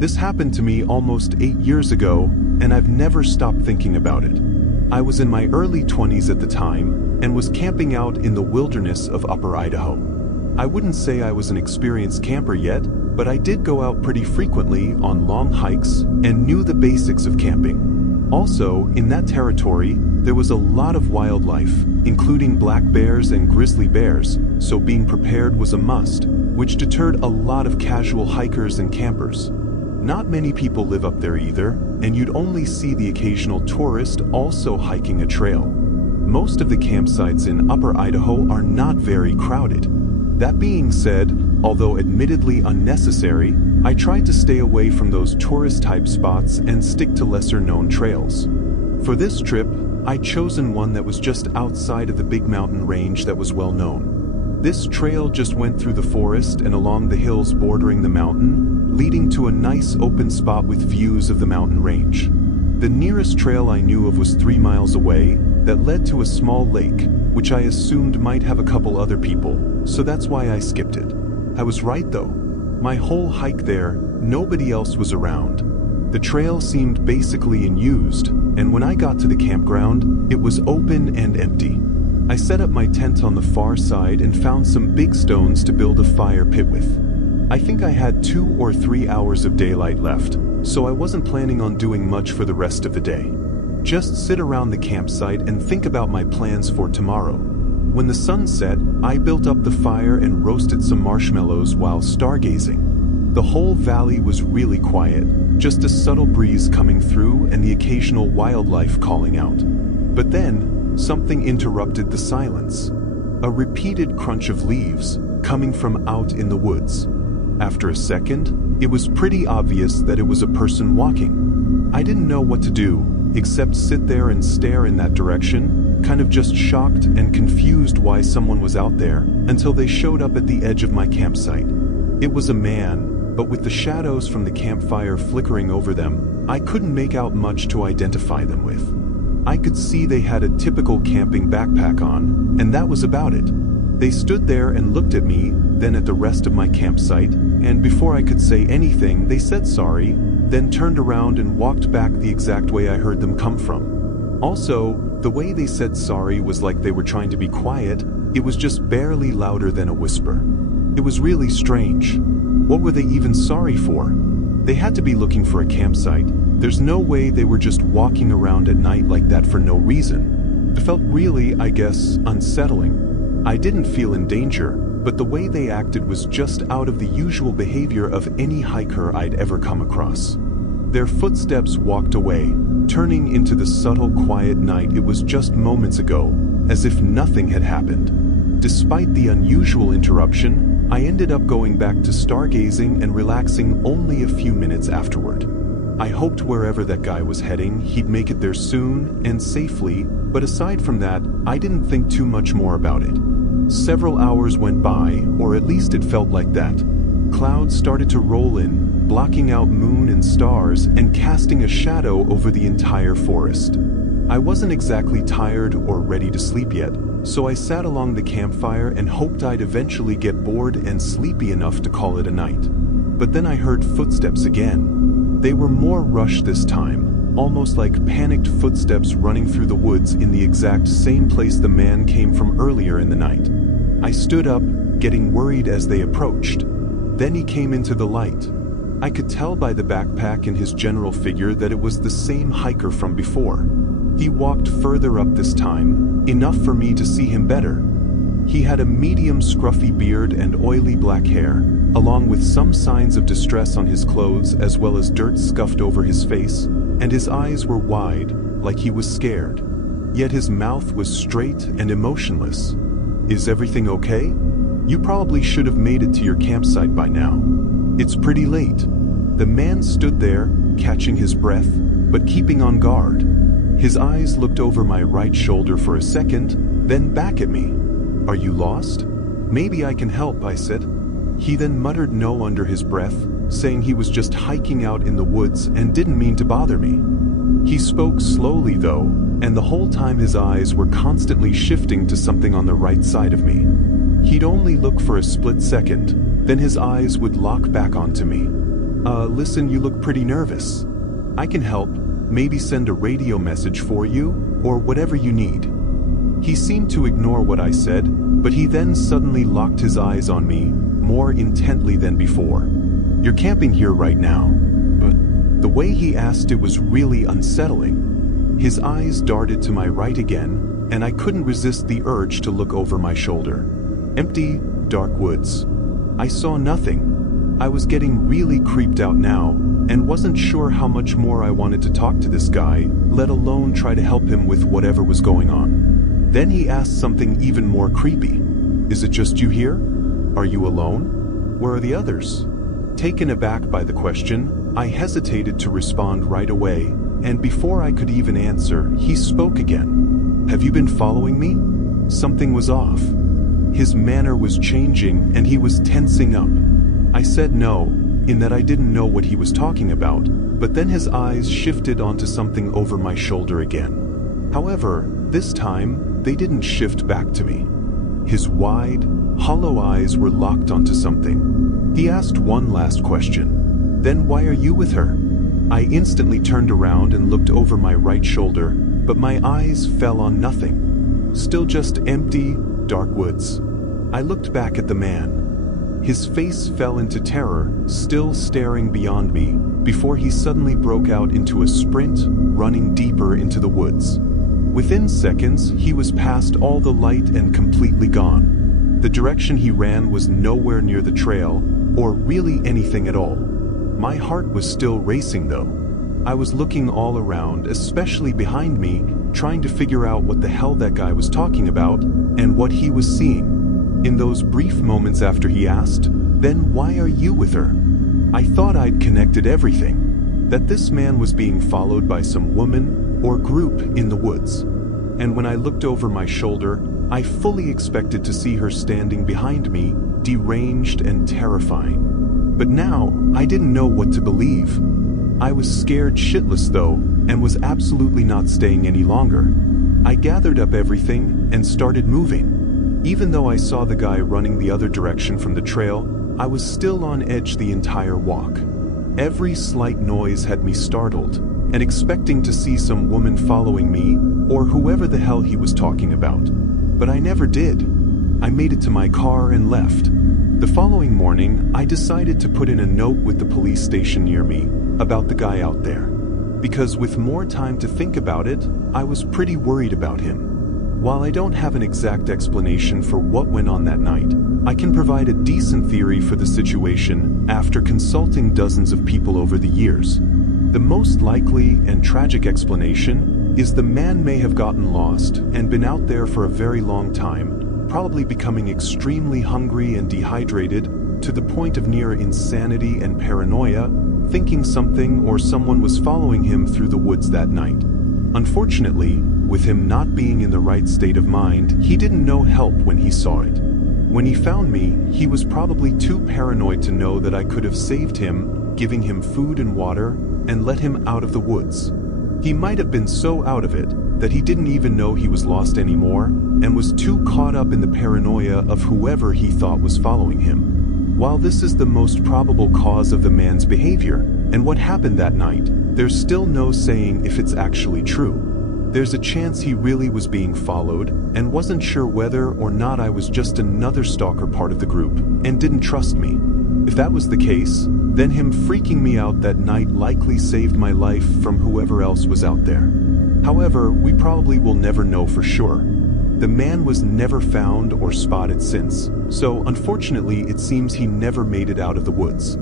This happened to me almost 8 years ago, and I've never stopped thinking about it. I was in my early 20s at the time, and was camping out in the wilderness of Upper Idaho. I wouldn't say I was an experienced camper yet, but I did go out pretty frequently on long hikes and knew the basics of camping. Also, in that territory, there was a lot of wildlife, including black bears and grizzly bears, so being prepared was a must, which deterred a lot of casual hikers and campers. Not many people live up there either, and you'd only see the occasional tourist also hiking a trail. Most of the campsites in Upper Idaho are not very crowded. That being said, although admittedly unnecessary, I tried to stay away from those tourist-type spots and stick to lesser-known trails. For this trip, I'd chosen one that was just outside of the big mountain range that was well known. This trail just went through the forest and along the hills bordering the mountain, leading to a nice open spot with views of the mountain range. The nearest trail I knew of was 3 miles away, that led to a small lake, which I assumed might have a couple other people, so that's why I skipped it. I was right though. My whole hike there, nobody else was around. The trail seemed basically unused, and when I got to the campground, it was open and empty. I set up my tent on the far side and found some big stones to build a fire pit with. I think I had 2 or 3 hours of daylight left, so I wasn't planning on doing much for the rest of the day. Just sit around the campsite and think about my plans for tomorrow. When the sun set, I built up the fire and roasted some marshmallows while stargazing. The whole valley was really quiet, just a subtle breeze coming through and the occasional wildlife calling out. But then, something interrupted the silence. A repeated crunch of leaves, coming from out in the woods. After a second, it was pretty obvious that it was a person walking. I didn't know what to do, except sit there and stare in that direction, kind of just shocked and confused why someone was out there, until they showed up at the edge of my campsite. It was a man, but with the shadows from the campfire flickering over them, I couldn't make out much to identify them with. I could see they had a typical camping backpack on, and that was about it. They stood there and looked at me, then at the rest of my campsite, and before I could say anything, they said sorry, then turned around and walked back the exact way I heard them come from. Also, the way they said sorry was like they were trying to be quiet. It was just barely louder than a whisper. It was really strange. What were they even sorry for? They had to be looking for a campsite. There's no way they were just walking around at night like that for no reason. It felt really, I guess, unsettling. I didn't feel in danger, but the way they acted was just out of the usual behavior of any hiker I'd ever come across. Their footsteps walked away, turning into the subtle quiet night it was just moments ago, as if nothing had happened. Despite the unusual interruption, I ended up going back to stargazing and relaxing only a few minutes afterward. I hoped wherever that guy was heading, he'd make it there soon and safely, but aside from that, I didn't think too much more about it. Several hours went by, or at least it felt like that. Clouds started to roll in, blocking out moon and stars and casting a shadow over the entire forest. I wasn't exactly tired or ready to sleep yet, so I sat along the campfire and hoped I'd eventually get bored and sleepy enough to call it a night. But then I heard footsteps again. They were more rushed this time, almost like panicked footsteps running through the woods in the exact same place the man came from earlier in the night. I stood up, getting worried as they approached. Then he came into the light. I could tell by the backpack and his general figure that it was the same hiker from before. He walked further up this time, enough for me to see him better. He had a medium scruffy beard and oily black hair, along with some signs of distress on his clothes as well as dirt scuffed over his face, and his eyes were wide, like he was scared. Yet his mouth was straight and emotionless. "Is everything okay? You probably should have made it to your campsite by now. It's pretty late." The man stood there, catching his breath, but keeping on guard. His eyes looked over my right shoulder for a second, then back at me. "Are you lost? Maybe I can help," I said. He then muttered no under his breath, saying he was just hiking out in the woods and didn't mean to bother me. He spoke slowly though, and the whole time his eyes were constantly shifting to something on the right side of me. He'd only look for a split second, then his eyes would lock back onto me. Listen, you look pretty nervous. I can help, maybe send a radio message for you, or whatever you need. He seemed to ignore what I said, but he then suddenly locked his eyes on me, more intently than before. You're camping here right now. But the way he asked it was really unsettling. His eyes darted to my right again, and I couldn't resist the urge to look over my shoulder. Empty, dark woods. I saw nothing. I was getting really creeped out now, and wasn't sure how much more I wanted to talk to this guy, let alone try to help him with whatever was going on. Then he asked something even more creepy. Is it just you here? Are you alone? Where are the others? Taken aback by the question, I hesitated to respond right away, and before I could even answer, he spoke again. Have you been following me? Something was off. His manner was changing and he was tensing up. I said no, in that I didn't know what he was talking about, but then his eyes shifted onto something over my shoulder again. However, this time, they didn't shift back to me. His wide, hollow eyes were locked onto something. He asked one last question. Then why are you with her? I instantly turned around and looked over my right shoulder, but my eyes fell on nothing. Still just empty, dark woods. I looked back at the man. His face fell into terror, still staring beyond me, before he suddenly broke out into a sprint, running deeper into the woods. Within seconds, he was past all the light and completely gone. The direction he ran was nowhere near the trail, or really anything at all. My heart was still racing though. I was looking all around, especially behind me, trying to figure out what the hell that guy was talking about, and what he was seeing. In those brief moments after he asked, "Then why are you with her?" I thought I'd connected everything. That this man was being followed by some woman or group in the woods. And when I looked over my shoulder, I fully expected to see her standing behind me, deranged and terrifying. But now, I didn't know what to believe. I was scared shitless though, and was absolutely not staying any longer. I gathered up everything and started moving. Even though I saw the guy running the other direction from the trail, I was still on edge the entire walk. Every slight noise had me startled, and expecting to see some woman following me, or whoever the hell he was talking about. But I never did. I made it to my car and left. The following morning, I decided to put in a note with the police station near me about the guy out there. Because with more time to think about it, I was pretty worried about him. While I don't have an exact explanation for what went on that night, I can provide a decent theory for the situation after consulting dozens of people over the years. The most likely and tragic explanation is the man may have gotten lost and been out there for a very long time, probably becoming extremely hungry and dehydrated to the point of near insanity and paranoia, thinking something or someone was following him through the woods that night. Unfortunately, with him not being in the right state of mind, he didn't know help when he saw it. When he found me, he was probably too paranoid to know that I could have saved him, giving him food and water, and let him out of the woods. He might have been so out of it that he didn't even know he was lost anymore, and was too caught up in the paranoia of whoever he thought was following him. While this is the most probable cause of the man's behavior, and what happened that night, there's still no saying if it's actually true. There's a chance he really was being followed, and wasn't sure whether or not I was just another stalker part of the group, and didn't trust me. If that was the case, then him freaking me out that night likely saved my life from whoever else was out there. However, we probably will never know for sure. The man was never found or spotted since, so unfortunately it seems he never made it out of the woods.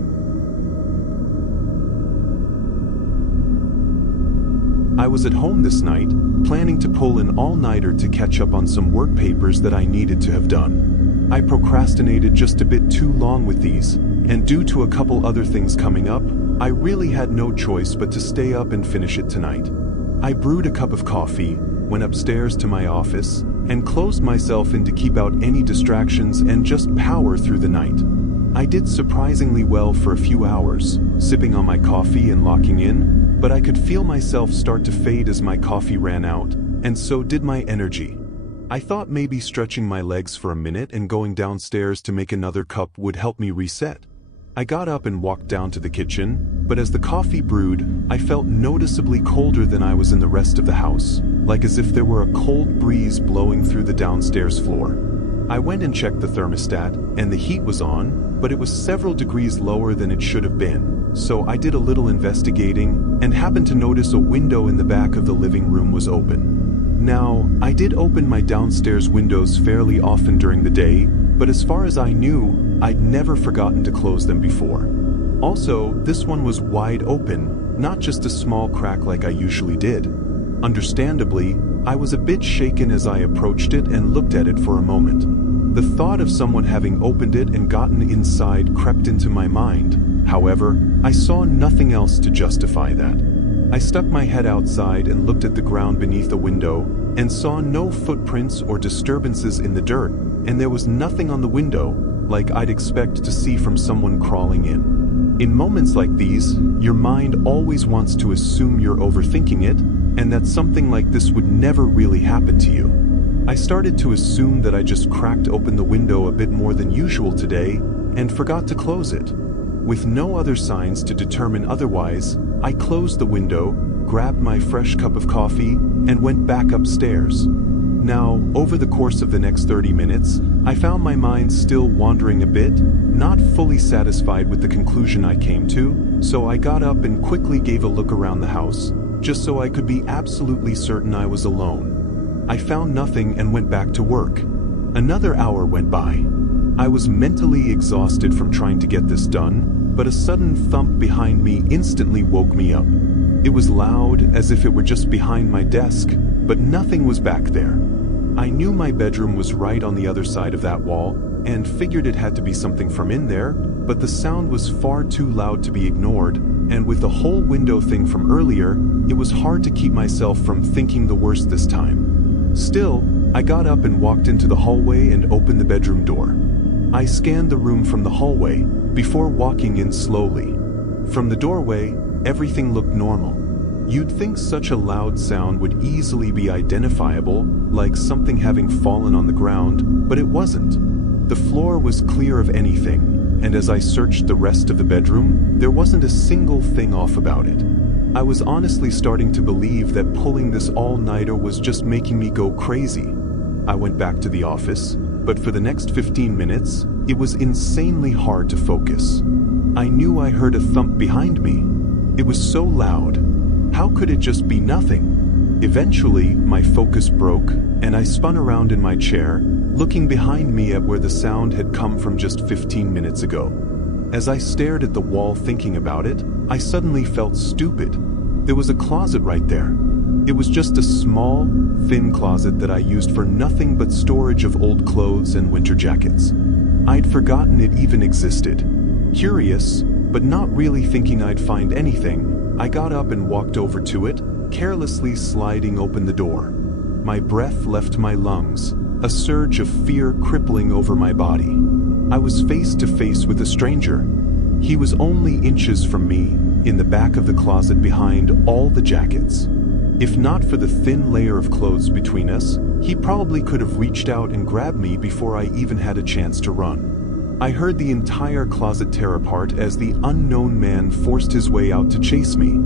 I was at home this night, planning to pull an all-nighter to catch up on some work papers that I needed to have done. I procrastinated just a bit too long with these, and due to a couple other things coming up, I really had no choice but to stay up and finish it tonight. I brewed a cup of coffee, went upstairs to my office, and closed myself in to keep out any distractions and just power through the night. I did surprisingly well for a few hours, sipping on my coffee and locking in, but I could feel myself start to fade as my coffee ran out, and so did my energy. I thought maybe stretching my legs for a minute and going downstairs to make another cup would help me reset. I got up and walked down to the kitchen, but as the coffee brewed, I felt noticeably colder than I was in the rest of the house, like as if there were a cold breeze blowing through the downstairs floor. I went and checked the thermostat, and the heat was on, but it was several degrees lower than it should have been, so I did a little investigating and happened to notice a window in the back of the living room was open. Now, I did open my downstairs windows fairly often during the day, but as far as I knew, I'd never forgotten to close them before. Also, this one was wide open, not just a small crack like I usually did. Understandably, I was a bit shaken as I approached it and looked at it for a moment. The thought of someone having opened it and gotten inside crept into my mind. However, I saw nothing else to justify that. I stuck my head outside and looked at the ground beneath the window and saw no footprints or disturbances in the dirt, and there was nothing on the window like I'd expect to see from someone crawling in. In moments like these, your mind always wants to assume you're overthinking it, and that something like this would never really happen to you. I started to assume that I just cracked open the window a bit more than usual today and forgot to close it. With no other signs to determine otherwise, I closed the window, grabbed my fresh cup of coffee, and went back upstairs. Now, over the course of the next 30 minutes, I found my mind still wandering a bit, not fully satisfied with the conclusion I came to, so I got up and quickly gave a look around the house, just so I could be absolutely certain I was alone. I found nothing and went back to work. Another hour went by. I was mentally exhausted from trying to get this done, but a sudden thump behind me instantly woke me up. It was loud, as if it were just behind my desk, but nothing was back there. I knew my bedroom was right on the other side of that wall, and figured it had to be something from in there, but the sound was far too loud to be ignored, and with the whole window thing from earlier, it was hard to keep myself from thinking the worst this time. Still, I got up and walked into the hallway and opened the bedroom door. I scanned the room from the hallway, before walking in slowly. From the doorway, everything looked normal. You'd think such a loud sound would easily be identifiable, like something having fallen on the ground, but it wasn't. The floor was clear of anything, and as I searched the rest of the bedroom, there wasn't a single thing off about it. I was honestly starting to believe that pulling this all-nighter was just making me go crazy. I went back to the office, but for the next 15 minutes, it was insanely hard to focus. I knew I heard a thump behind me. It was so loud. How could it just be nothing? Eventually, my focus broke, and I spun around in my chair, looking behind me at where the sound had come from just 15 minutes ago. As I stared at the wall thinking about it, I suddenly felt stupid. There was a closet right there. It was just a small, thin closet that I used for nothing but storage of old clothes and winter jackets. I'd forgotten it even existed. Curious, but not really thinking I'd find anything, I got up and walked over to it, carelessly sliding open the door. My breath left my lungs, a surge of fear crippling over my body. I was face to face with a stranger. He was only inches from me, in the back of the closet behind all the jackets. If not for the thin layer of clothes between us, he probably could have reached out and grabbed me before I even had a chance to run. I heard the entire closet tear apart as the unknown man forced his way out to chase me.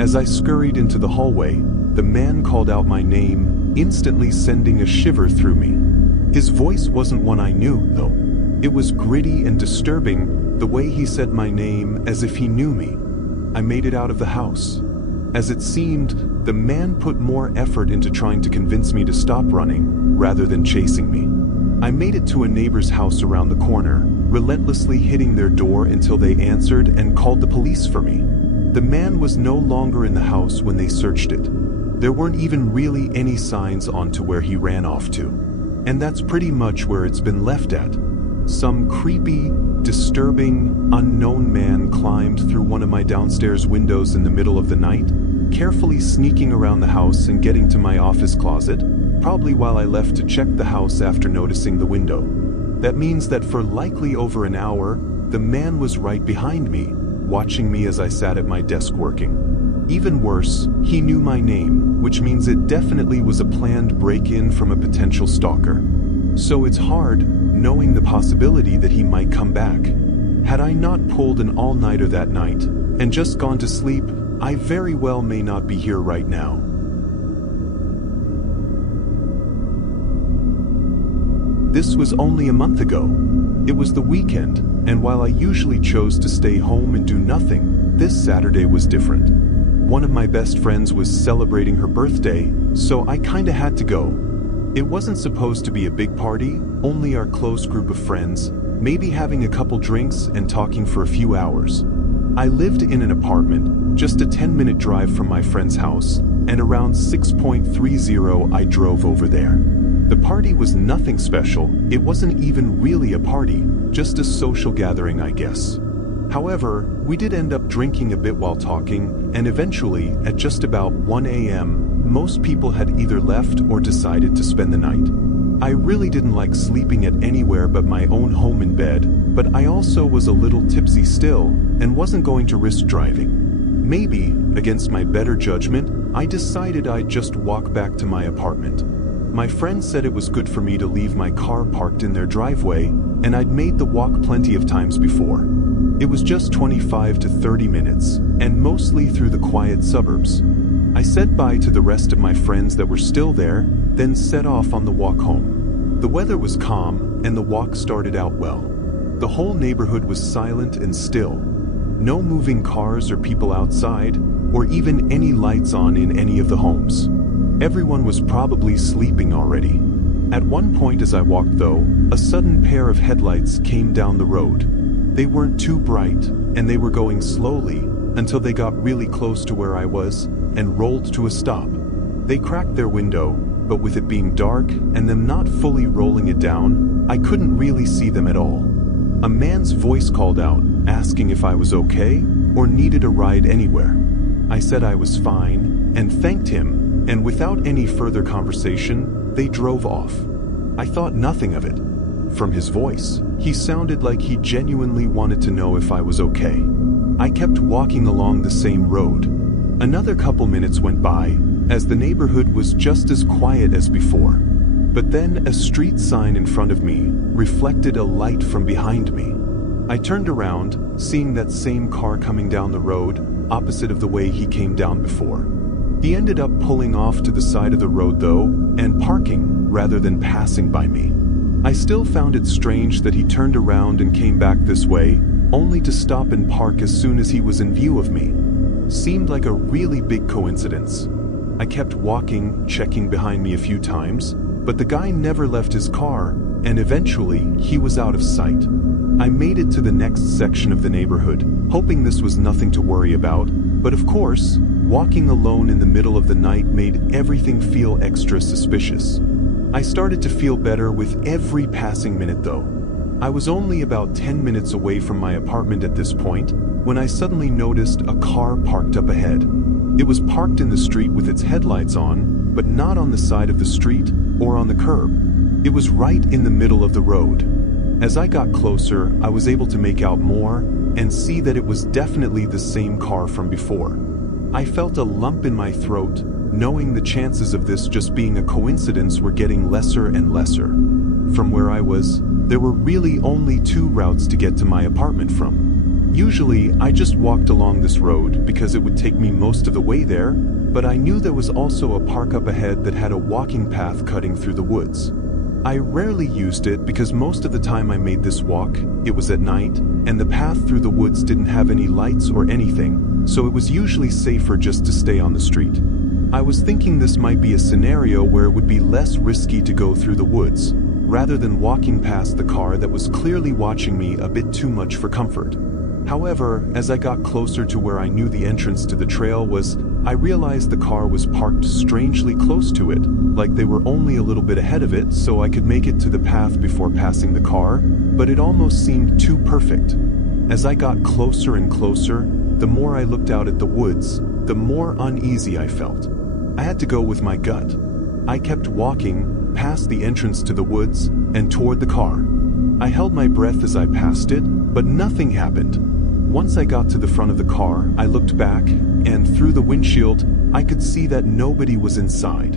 As I scurried into the hallway, the man called out my name, instantly sending a shiver through me. His voice wasn't one I knew, though. It was gritty and disturbing, the way he said my name as if he knew me. I made it out of the house. As it seemed, the man put more effort into trying to convince me to stop running, rather than chasing me. I made it to a neighbor's house around the corner, relentlessly hitting their door until they answered and called the police for me. The man was no longer in the house when they searched it. There weren't even really any signs onto where he ran off to. And that's pretty much where it's been left at. Some creepy, disturbing, unknown man climbed through one of my downstairs windows in the middle of the night, carefully sneaking around the house and getting to my office closet, probably while I left to check the house after noticing the window. That means that for likely over an hour, the man was right behind me, watching me as I sat at my desk working. Even worse, he knew my name, which means it definitely was a planned break-in from a potential stalker. So it's hard, knowing the possibility that he might come back. Had I not pulled an all-nighter that night and just gone to sleep, I very well may not be here right now. This was only a month ago. It was the weekend, and while I usually chose to stay home and do nothing, this Saturday was different. One of my best friends was celebrating her birthday, so I kinda had to go. It wasn't supposed to be a big party, only our close group of friends, maybe having a couple drinks and talking for a few hours. I lived in an apartment, just a 10-minute drive from my friend's house, and around 6:30 I drove over there. The party was nothing special, it wasn't even really a party, just a social gathering I guess. However, we did end up drinking a bit while talking, and eventually, at just about 1 a.m., most people had either left or decided to spend the night. I really didn't like sleeping at anywhere but my own home in bed, but I also was a little tipsy still, and wasn't going to risk driving. Maybe, against my better judgment, I decided I'd just walk back to my apartment. My friend said it was good for me to leave my car parked in their driveway, and I'd made the walk plenty of times before. It was just 25 to 30 minutes, and mostly through the quiet suburbs. I said bye to the rest of my friends that were still there, then set off on the walk home. The weather was calm, and the walk started out well. The whole neighborhood was silent and still. No moving cars or people outside, or even any lights on in any of the homes. Everyone was probably sleeping already. At one point as I walked though, a sudden pair of headlights came down the road. They weren't too bright, and they were going slowly, until they got really close to where I was, and rolled to a stop. They cracked their window, but with it being dark, and them not fully rolling it down, I couldn't really see them at all. A man's voice called out, asking if I was okay, or needed a ride anywhere. I said I was fine, and thanked him, and without any further conversation, they drove off. I thought nothing of it. From his voice, he sounded like he genuinely wanted to know if I was okay. I kept walking along the same road. Another couple minutes went by, as the neighborhood was just as quiet as before. But then a street sign in front of me reflected a light from behind me. I turned around, seeing that same car coming down the road, opposite of the way he came down before. He ended up pulling off to the side of the road though, and parking rather than passing by me. I still found it strange that he turned around and came back this way, only to stop and park as soon as he was in view of me. Seemed like a really big coincidence. I kept walking, checking behind me a few times, but the guy never left his car, and eventually he was out of sight. I made it to the next section of the neighborhood, hoping this was nothing to worry about, but of course, walking alone in the middle of the night made everything feel extra suspicious. I started to feel better with every passing minute though. I was only about 10 minutes away from my apartment at this point, when I suddenly noticed a car parked up ahead. It was parked in the street with its headlights on, but not on the side of the street or on the curb. It was right in the middle of the road. As I got closer, I was able to make out more and see that it was definitely the same car from before. I felt a lump in my throat, knowing the chances of this just being a coincidence were getting lesser and lesser. From where I was, there were really only 2 routes to get to my apartment from. Usually, I just walked along this road because it would take me most of the way there, but I knew there was also a park up ahead that had a walking path cutting through the woods. I rarely used it because most of the time I made this walk, it was at night, and the path through the woods didn't have any lights or anything, so it was usually safer just to stay on the street. I was thinking this might be a scenario where it would be less risky to go through the woods, rather than walking past the car that was clearly watching me a bit too much for comfort. However, as I got closer to where I knew the entrance to the trail was, I realized the car was parked strangely close to it, like they were only a little bit ahead of it so I could make it to the path before passing the car, but it almost seemed too perfect. As I got closer and closer, the more I looked out at the woods, the more uneasy I felt. I had to go with my gut. I kept walking, past the entrance to the woods, and toward the car. I held my breath as I passed it, but nothing happened. Once I got to the front of the car, I looked back, and through the windshield, I could see that nobody was inside.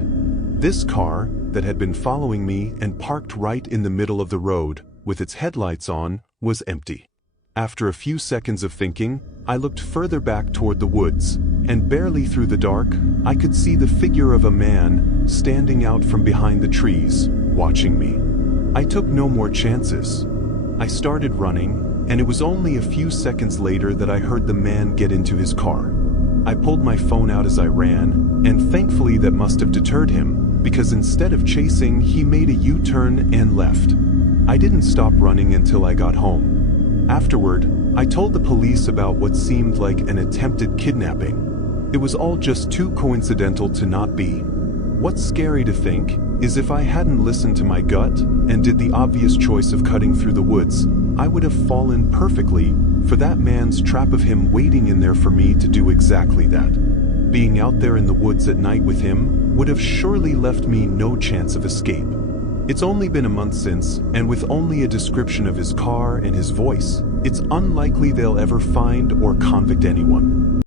This car, that had been following me and parked right in the middle of the road, with its headlights on, was empty. After a few seconds of thinking, I looked further back toward the woods, and barely through the dark, I could see the figure of a man standing out from behind the trees, watching me. I took no more chances. I started running, and it was only a few seconds later that I heard the man get into his car. I pulled my phone out as I ran, and thankfully that must have deterred him, because instead of chasing, he made a U-turn and left. I didn't stop running until I got home. Afterward, I told the police about what seemed like an attempted kidnapping. It was all just too coincidental to not be. What's scary to think is if I hadn't listened to my gut and did the obvious choice of cutting through the woods, I would have fallen perfectly for that man's trap of him waiting in there for me to do exactly that. Being out there in the woods at night with him would have surely left me no chance of escape. It's only been a month since, and with only a description of his car and his voice, it's unlikely they'll ever find or convict anyone.